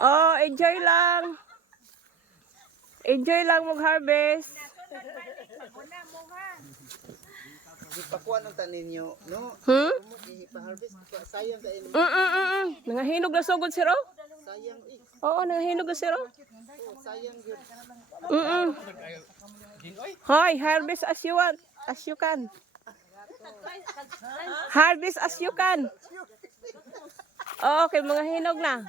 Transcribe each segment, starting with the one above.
Oh, enjoy lang. Enjoy lang mag-harvest. Ipakuha ng tanin nyo, no? Ipa-harvest, sayang ka in. Nangahinog na sugod sir, oh. Sayang Oo, nangahinog na sir, oh. sayang yun. Hoy, harvest as you want. As you can. Harvest as you can. Okay, mga hinog na.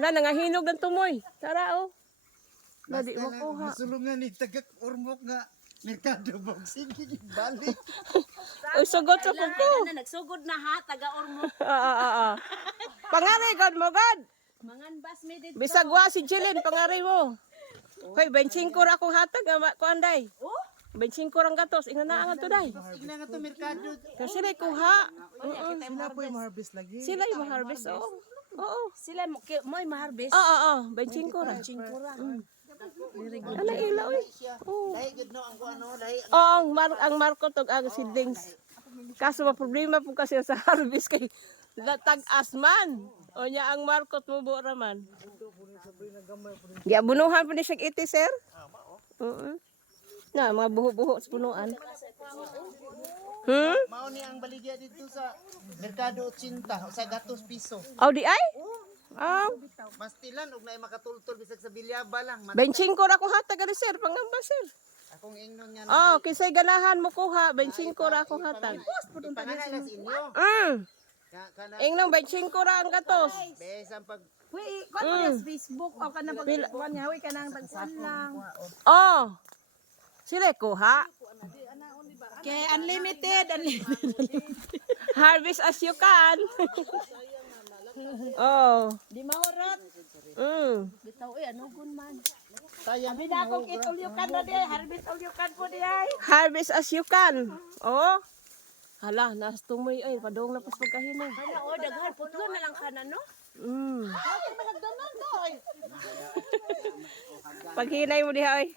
Nangahinog ng tumoy. Tara, oh. Ladi mo kuha. Masulungan ni tagak urmok nga merkado boxing balik. Uy, sugot sa kuko. Nagsugod na ha, taga-ormo. Pangaray, God mo, God. Mangan bas me dito. Bisag wa si Jilin, pangaray mo. Hoy, 25 ra akong hatag, kuanday. Oh? 25 rang gatos, inganaan to day. Tingnan nga to merkado. Kasi sila kuha. Sila po yung harvest lagi. Sila yung harvest, oo. Oo. Sila mo'y maharbis. Oo, 25 ra. Chingkura. Ano ilaw eh? Oo. Dahil gid no ang kuano, dahil Oh, ang Marco tog ang seedlings. Kaso ma problema po kasi sa harvest kay tag-asman. O niya ang Marco mo ra man. Ya bunuhan po ni siya 80 sir. Na mga buho-buho sa punuan. mao ni ang baligya dito sa merkado 80 sa gatos piso. Aw di ay? Mas tilan og naay makatultol bisag sa bilyaba lang. 25 ra ko hatag ani sir, pangamba sir. Akong ingnon nga Oh, kisay ganahan mo kuha, 25 ra ko hatag. ipangalan sila sa inyo. Kana Ingnong 25 ra ang gatos. besan pag Uy, kung mo sa Facebook o ka na pag-iwan niya, uy ka nang tagpuan lang. Oh. Sila kuha. Kaya unlimited. Harvest as you can. Oh. Di mahurat. Bitaw ano gun man. sayang Sabi na akong kitulyukan na di, harvest ulyukan po di ay. Harvest as you can. Oh. Hala, nas tumoy ay padong na pas pagkahinog. Ano o, daghan putlo na lang kana no? Paghinay mo diha ay.